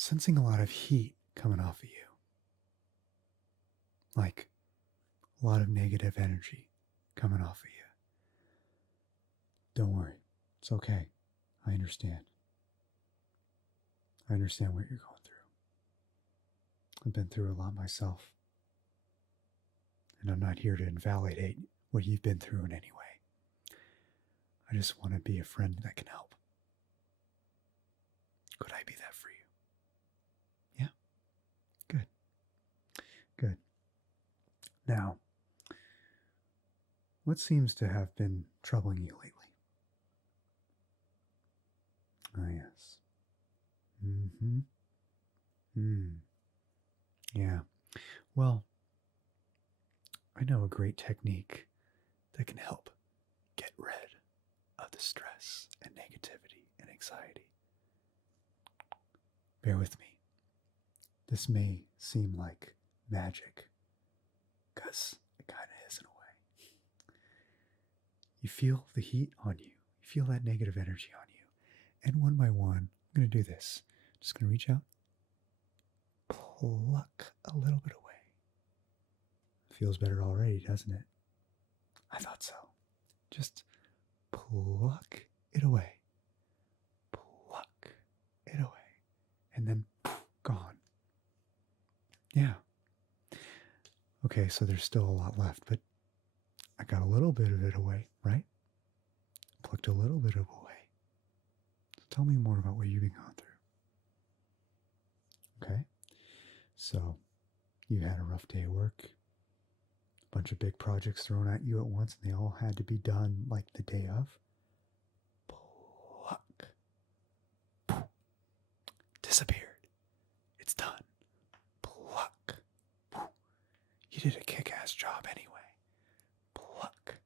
sensing a lot of heat coming off of you, like a lot of negative energy coming off of you. Don't worry, it's okay. I understand. I understand what you're going through. I've been through a lot myself, and I'm not here to invalidate what you've been through in any way. I just want to be a friend that can help. Could I be that for you? Yeah? Good. Good. Now, what seems to have been troubling you lately? Ah, yes. Yeah. Well, I know a great technique that can help get rid of the stress and negativity and anxiety. Bear with me. This may seem like magic, because it kind of is in a way. You feel the heat on you. You feel that negative energy on you. And one by one, I'm going to do this. I'm just going to reach out, pluck a little bit away. Feels better already, doesn't it? I thought so. Just pluck it away. Pluck it away. And then gone. Yeah. Okay, so there's still a lot left, but I got a little bit of it away, right? Plucked a little bit of it away. So tell me more about what you've been going through. Okay? So you had a rough day at work. A bunch of big projects thrown at you at once, and they all had to be done like the day of. Pluck. Disappeared. It's done. Pluck. You did a kick-ass job anyway. Pluck.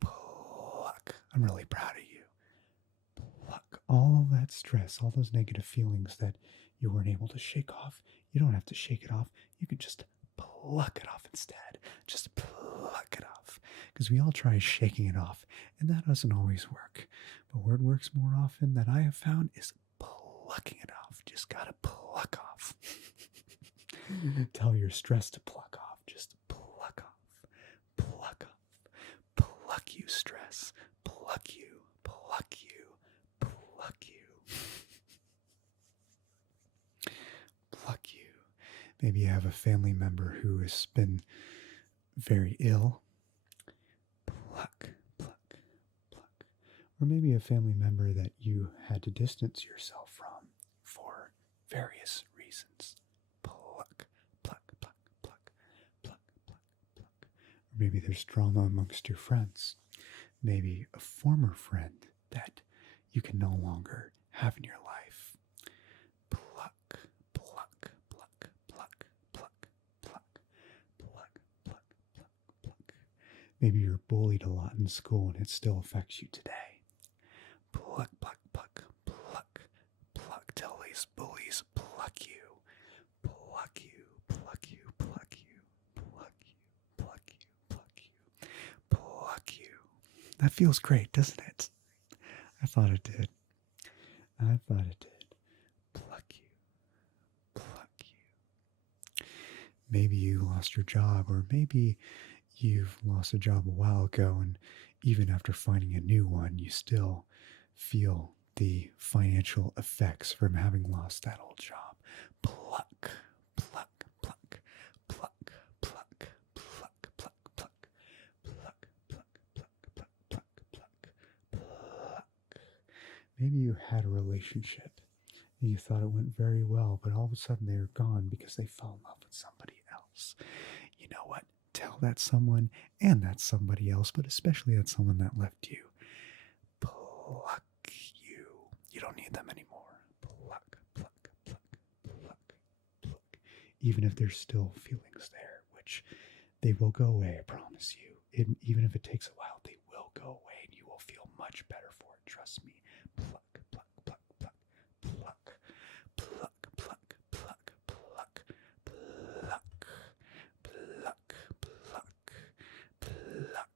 Pluck. I'm really proud of you. Pluck. All that stress, all those negative feelings that you weren't able to shake off, you don't have to shake it off. You can just pluck it off instead. Just pluck it off. Because we all try shaking it off, and that doesn't always work. But what works more often that I have found is plucking it off. Just gotta pluck off. Tell your stress to pluck off. Just pluck off. Pluck off. Pluck you, stress. Pluck you. Pluck you. Pluck you. Pluck you. Maybe you have a family member who has been very ill. Pluck, pluck, pluck. Or maybe a family member that you had to distance yourself from for various reasons. Pluck, pluck, pluck, pluck, pluck, pluck, pluck. Or maybe there's drama amongst your friends. Maybe a former friend that you can no longer have in your life. Pluck, pluck, pluck, pluck, pluck, pluck, pluck, pluck, pluck, pluck. Maybe you're bullied a lot in school and it still affects you today. Pluck, pluck, pluck, pluck, pluck. Tell these bullies, pluck you, pluck you, pluck you, pluck you, pluck you, pluck you, pluck you, pluck you. That feels great, doesn't it? I thought it did. I thought it did. Pluck you, pluck you. Maybe you lost your job, or maybe you've lost a job a while ago, and even after finding a new one, you still feel the financial effects from having lost that old job. Pluck, pluck, pluck, pluck, pluck, pluck, pluck, pluck, pluck, pluck, pluck, pluck, pluck, pluck, pluck. Maybe you had a relationship and you thought it went very well, but all of a sudden they were gone because they fell in love with somebody else. You know what? Tell that someone and that somebody else, but especially that someone that left you. Pluck you. You don't need them anymore. Pluck, pluck, pluck, pluck, pluck. Even if there's still feelings there, which they will go away, I promise you. Even if it takes a while, they will go away and you will feel much better for it. Trust me. Pluck, pluck, pluck, pluck, pluck, pluck, pluck, pluck, pluck, pluck, pluck, pluck, pluck, pluck,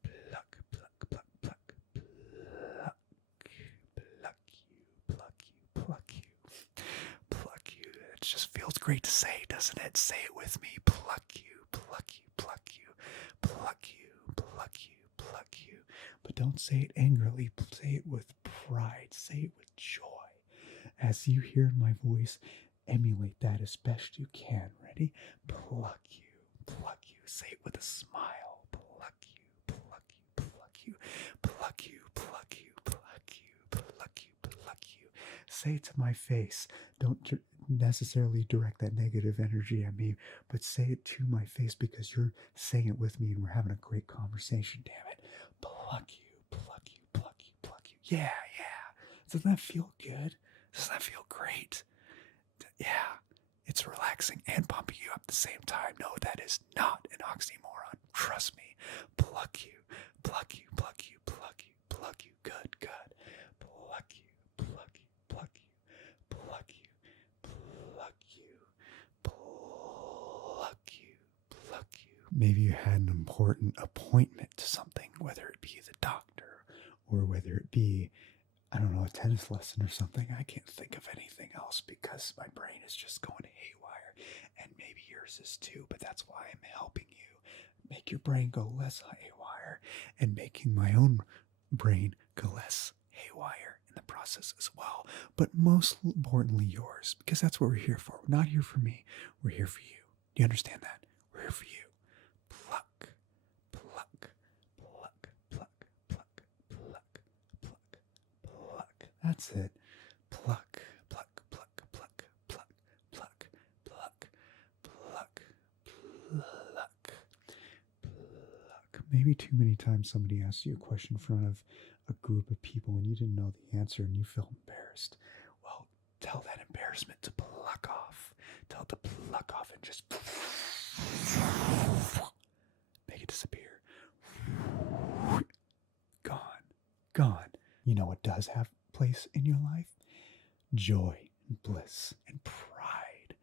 pluck, pluck, pluck, pluck, pluck you, pluck you, pluck you. great to say, doesn't it? Say it with me. Pluck you, pluck you, pluck you, pluck you, pluck you, pluck you. But don't say it angrily. Say it with pride. Say it with joy. As you hear my voice, emulate that as best you can. Ready? Pluck you, pluck you. Say it with a smile. Pluck you, pluck you, pluck you, pluck you, pluck you, pluck you, pluck you, pluck you. Say it to my face. Don't necessarily direct that negative energy at me, but say it to my face because you're saying it with me and we're having a great conversation, damn it. Pluck you, pluck you, pluck you, pluck you. Yeah. Doesn't that feel good? Doesn't that feel great? Yeah, it's relaxing and pumping you up at the same time. No, that is not an oxymoron. Trust me. Pluck you, pluck you, pluck you, pluck you, pluck you. Good. Pluck you, pluck you, pluck you, pluck you, pluck you, pluck you, pluck you. Maybe you had an important appointment to something, whether it be the doctor or whether it be, I don't know, a tennis lesson or something. I can't think of anything else because my brain is just going haywire. And maybe yours is too, but that's why I'm helping you make your brain go less haywire and making my own brain go less haywire in the process as well. But most importantly, yours, because that's what we're here for. We're not here for me. We're here for you. Do you understand that? We're here for you. Pluck, pluck, pluck, pluck, pluck, pluck, pluck, pluck. That's it. Pluck, pluck, pluck, pluck, pluck, pluck, pluck, pluck, pluck, pluck. Maybe too many times somebody asks you a question in front of a group of people and you didn't know the answer and you feel embarrassed. Well, tell that embarrassment to pluck off. Tell it to pluck off and just make it disappear. Gone. You know what does have place in your life? Joy and bliss and pride.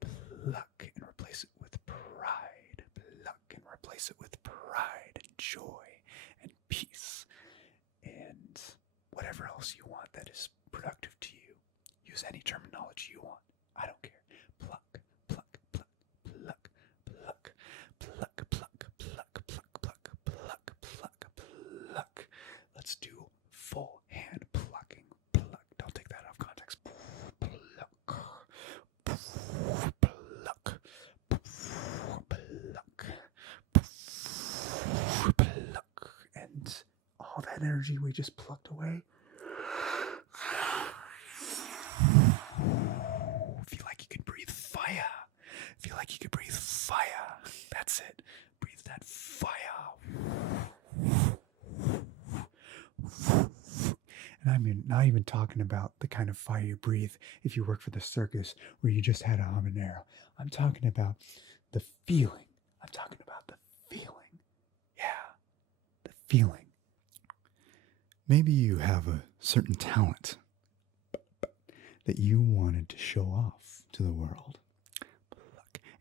Pluck and replace it with pride. Pluck and replace it with pride and joy and peace and whatever else you want that is productive to you. Use any terminology you want. I don't care. Pluck, pluck, pluck, pluck, pluck, pluck, pluck, pluck, pluck, pluck, pluck, pluck, pluck. Let's do full hand plucking. Pluck. Don't take that out of context. Pluck. Pluck. Pluck. Pluck. And all that energy we just plucked away. Feel like you can breathe fire. Feel like you can breathe fire. That's it. Breathe that fire. And I'm not even talking about the kind of fire you breathe if you work for the circus where you just had a habanero. I'm talking about the feeling. I'm talking about the feeling. Yeah, the feeling. Maybe you have a certain talent that you wanted to show off to the world.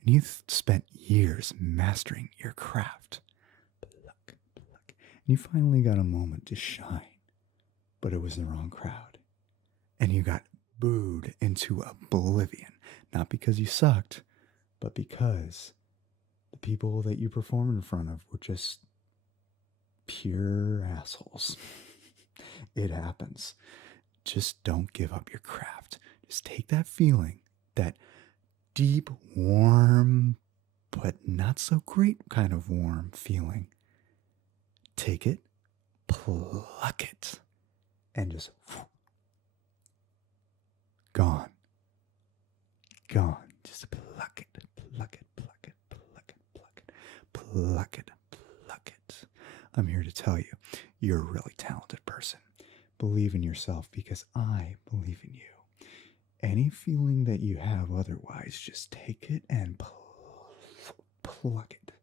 And you spent years mastering your craft. And you finally got a moment to shine. But it was the wrong crowd. And you got booed into oblivion. Not because you sucked, but because the people that you performed in front of were just pure assholes. It happens. Just don't give up your craft. Just take that feeling, that deep, warm, but not so great kind of warm feeling. Take it, pluck it, and just gone. Just pluck it, pluck it, pluck it, pluck it, pluck it, pluck it, pluck it. I'm here to tell you, you're a really talented person. Believe in yourself because I believe in you. Any feeling that you have otherwise, just take it and pluck it.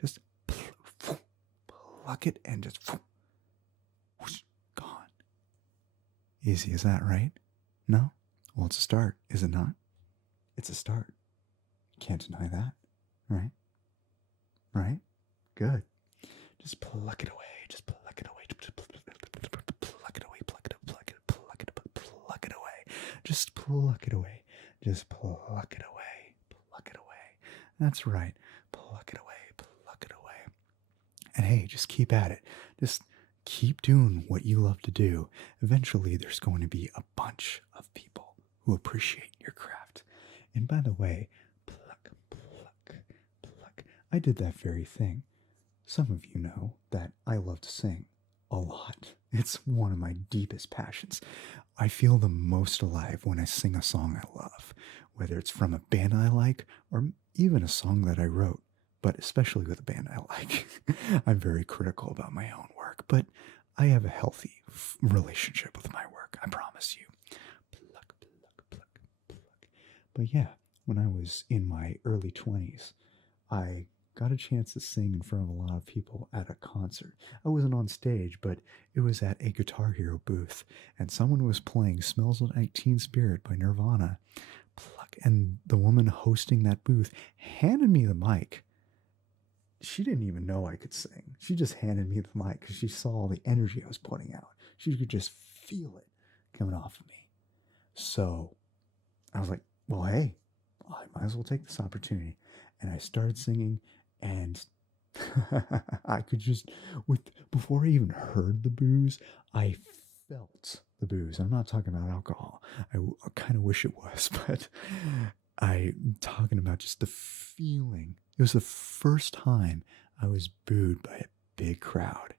Just pluck it and just whoosh, gone. Easy as that, right? No? Well, it's a start, is it not? It's a start. Can't deny that, right? Right? Good. Just pluck it away. Just pluck it away. Pluck it away. Pluck it away. Pluck it away. Just pluck it away. Just pluck it away. That's right. Pluck it away, pluck it away. And hey, just keep at it. Just keep doing what you love to do. Eventually, there's going to be a bunch of people who appreciate your craft. And by the way, pluck, pluck, pluck. I did that very thing. Some of you know that I love to sing a lot. It's one of my deepest passions. I feel the most alive when I sing a song I love, whether it's from a band I like or even a song that I wrote, but especially with a band I like. I'm very critical about my own work, but I have a healthy relationship with my work, I promise you. Pluck, pluck, pluck, pluck. But yeah, when I was in my early 20s, I got a chance to sing in front of a lot of people at a concert. I wasn't on stage, but it was at a Guitar Hero booth, and someone was playing Smells Like Teen Spirit by Nirvana. Pluck. And the woman hosting that booth handed me the mic. She didn't even know I could sing. She just handed me the mic because she saw the energy I was putting out. She could just feel it coming off of me. So I was like, well, hey, I might as well take this opportunity. And I started singing, and I could just, before I even heard the booze, I felt the booze. I'm not talking about alcohol. I kind of wish it was, but I'm talking about just the feeling. It was the first time I was booed by a big crowd.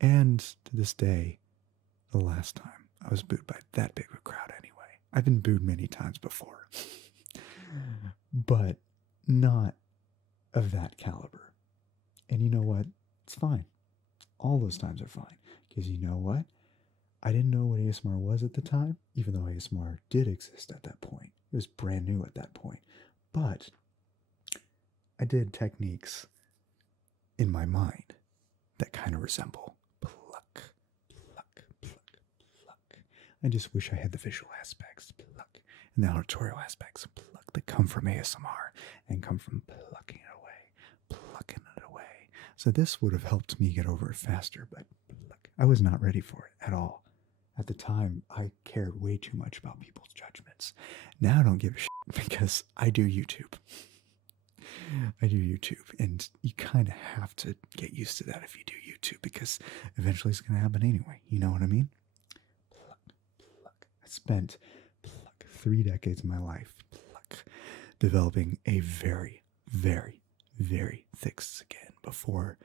And to this day, the last time I was booed by that big of a crowd anyway. I've been booed many times before, but not of that caliber. And you know what? It's fine. All those times are fine. Because you know what? I didn't know what ASMR was at the time, even though ASMR did exist at that point. It was brand new at that point. But I did techniques in my mind that kind of resemble pluck, pluck, pluck, pluck. I just wish I had the visual aspects, pluck, and the auditorial aspects, pluck, that come from ASMR and come from plucking it away, plucking it away. So this would have helped me get over it faster, but pluck, I was not ready for it at all. At the time, I cared way too much about people's judgments. Now I don't give a shit because I do YouTube. I do YouTube, and you kind of have to get used to that if you do YouTube because eventually it's going to happen anyway. You know what I mean? Pluck, pluck. I spent 3 decades of my life developing a very, very, very thick skin before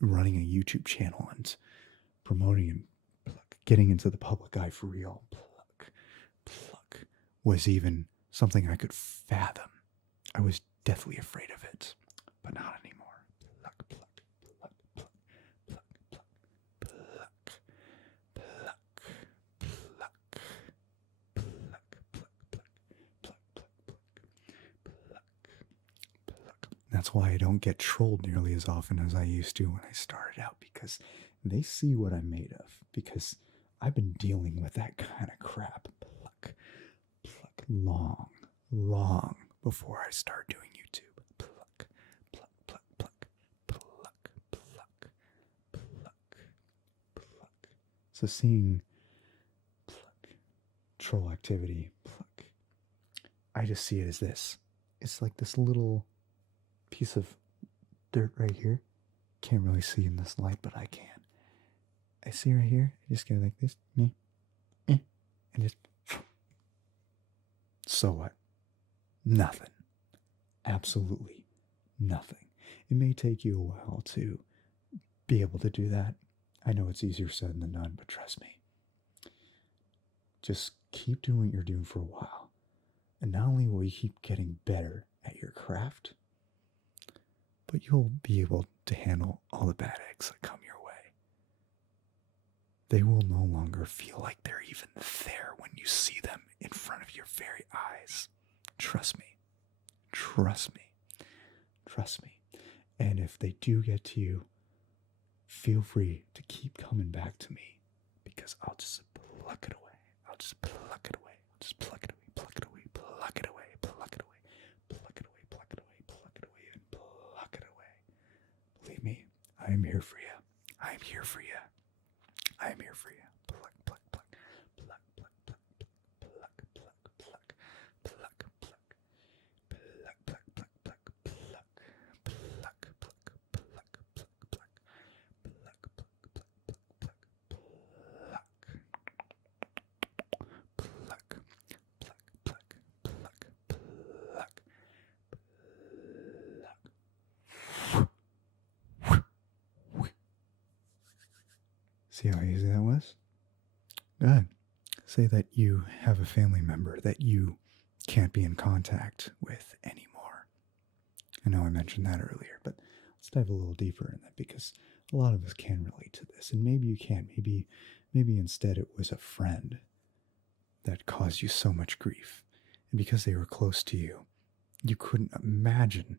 running a YouTube channel and promoting and getting into the public eye for real. Pluck was even something I could fathom. I was deathly afraid of it, but not anymore. Pluck, pluck, pluck, pluck, pluck, pluck, pluck, pluck, pluck, pluck, pluck, pluck, pluck, pluck. That's why I don't get trolled nearly as often as I used to when I started out, because they see what I'm made of, because I've been dealing with that kind of crap pluck long before I start doing YouTube. Pluck, pluck, pluck, pluck, pluck, pluck, pluck, pluck. So seeing pluck, troll activity, pluck, I just see it as this. It's like this little piece of dirt right here. Can't really see in this light, but I can. I see right here. I just go like this, and just. So what? Nothing. Absolutely nothing. It may take you a while to be able to do that. I know it's easier said than done, but trust me. Just keep doing what you're doing for a while. And not only will you keep getting better at your craft, but you'll be able to handle all the bad eggs that come your way. They will no longer feel like they're even there when you see them in front of your very eyes. Trust me. Trust me. Trust me. And if they do get to you, feel free to keep coming back to me, because I'll just pluck it away. I'll just pluck it away. I'll just pluck it away. Pluck it away. Pluck it away. Pluck it away. Pluck it away. Pluck it away. Pluck it away. And pluck it away. Believe me, I am here for you. I am here for you. I am here for you. Pluck, pluck, pluck, pluck, pluck, pluck, pluck, pluck, pluck, pluck, pluck, pluck, pluck, pluck, pluck, See how easy that was? Good. Say that you have a family member that you can't be in contact with anymore. I know I mentioned that earlier, but let's dive a little deeper in that because a lot of us can relate to this. And maybe you can't. Maybe instead it was a friend that caused you so much grief. And because they were close to you, you couldn't imagine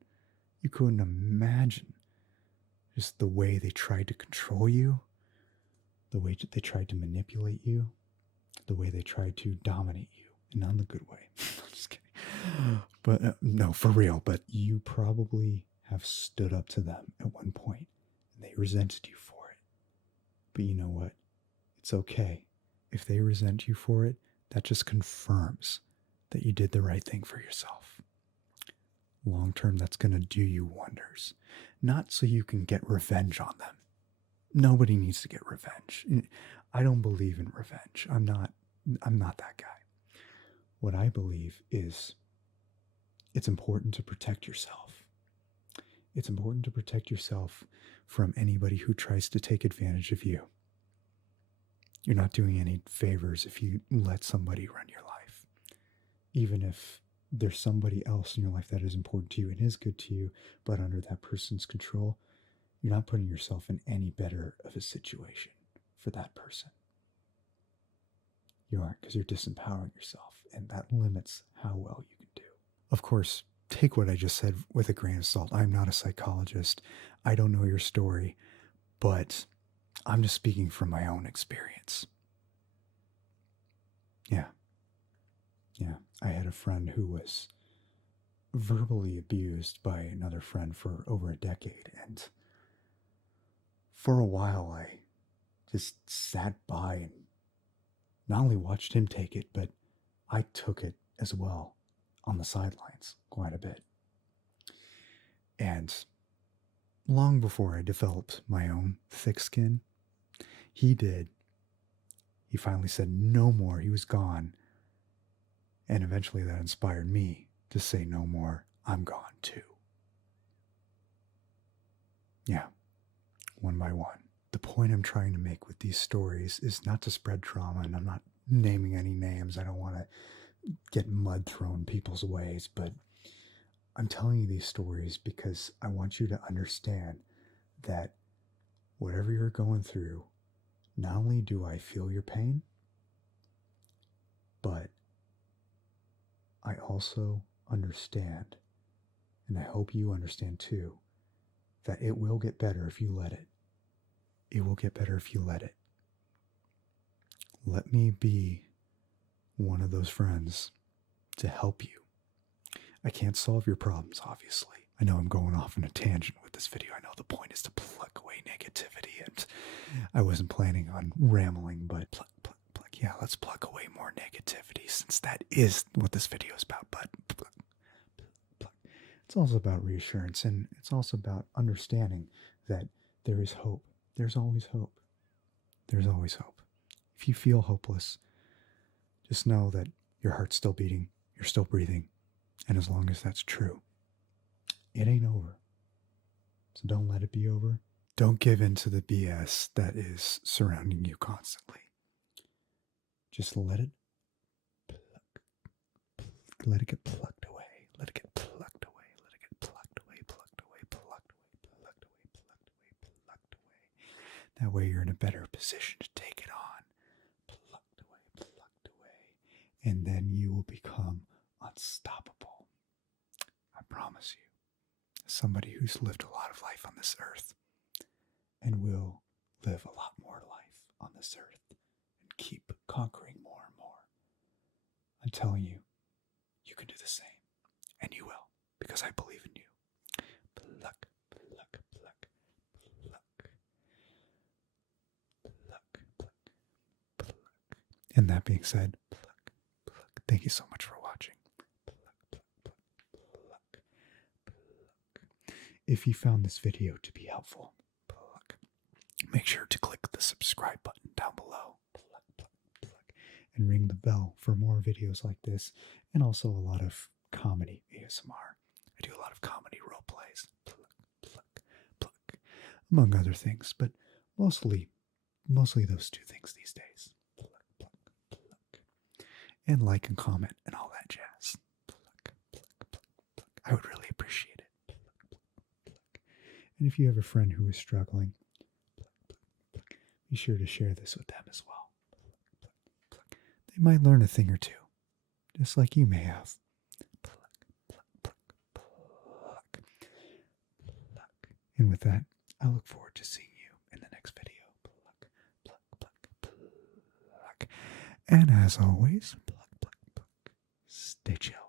just the way they tried to control you, the way they tried to manipulate you, the way they tried to dominate you, and not in the good way. Just kidding. But no, for real. But you probably have stood up to them at one point, and they resented you for it. But you know what? It's okay. If they resent you for it, that just confirms that you did the right thing for yourself. Long term, that's going to do you wonders. Not so you can get revenge on them. Nobody needs to get revenge. I don't believe in revenge. I'm not that guy. What I believe is it's important to protect yourself. It's important to protect yourself from anybody who tries to take advantage of you. You're not doing any favors if you let somebody run your life. Even if there's somebody else in your life that is important to you and is good to you, but under that person's control, you're not putting yourself in any better of a situation for that person. You aren't, because you're disempowering yourself, and that limits how well you can do. Of course, take what I just said with a grain of salt. I'm not a psychologist. I don't know your story, but I'm just speaking from my own experience. Yeah. I had a friend who was verbally abused by another friend for over a decade, and for a while I just sat by and not only watched him take it, but I took it as well on the sidelines quite a bit. And long before I developed my own thick skin, he did. He finally said no more. He was gone. And eventually that inspired me to say no more. I'm gone too. Yeah, one by one. The point I'm trying to make with these stories is not to spread trauma, and I'm not naming any names. I don't want to get mud thrown people's ways, but I'm telling you these stories because I want you to understand that whatever you're going through, not only do I feel your pain, but I also understand, and I hope you understand too, that it will get better if you let it. It will get better if you let it. Let me be one of those friends to help you. I can't solve your problems, obviously. I know I'm going off on a tangent with this video. I know the point is to pluck away negativity, and I wasn't planning on rambling, but pluck. Yeah, let's pluck away more negativity, since that is what this video is about. But pluck. It's also about reassurance, and it's also about understanding that there is hope. There's always hope. There's always hope. If you feel hopeless, just know that your heart's still beating, you're still breathing, and as long as that's true, it ain't over. So don't let it be over. Don't give in to the BS that is surrounding you constantly. Just let it pluck. Let it get plucked away. Let it get plucked away. Let it get plucked away, plucked away, plucked away, plucked away, plucked away, plucked away. That way you're in a better position to take it on. Plucked away, and then you will become unstoppable. I promise you. As somebody who's lived a lot of life on this earth and will live a lot more life on this earth and keep conquering more and more, I'm telling you, you can do the same. And you will, because I believe in you. Pluck, pluck, pluck, pluck. Pluck, pluck, pluck. And that being said, pluck, pluck. Thank you so much for watching. Pluck, pluck, pluck, pluck, pluck. If you found this video to be helpful, pluck, make sure to click the subscribe button down below. Pluck, pluck, pluck. And ring the bell for more videos like this, and also a lot of comedy ASMR. I do a lot of comedy role plays. Pluck, pluck, pluck. Among other things, but mostly mostly those two things these days. Pluck, pluck, pluck. And like and comment and all that jazz. Pluck, pluck, pluck, pluck. I would really appreciate it. Pluck, pluck, pluck. And if you have a friend who is struggling, pluck, pluck, pluck, be sure to share this with them as well. Pluck, pluck, pluck. They might learn a thing or two, just like you may have. Pluck, pluck, pluck, pluck, pluck. And with that, I look forward to seeing you in the next video. Pluck, pluck, pluck, pluck. And as always, pluck, pluck, pluck. Stay chill.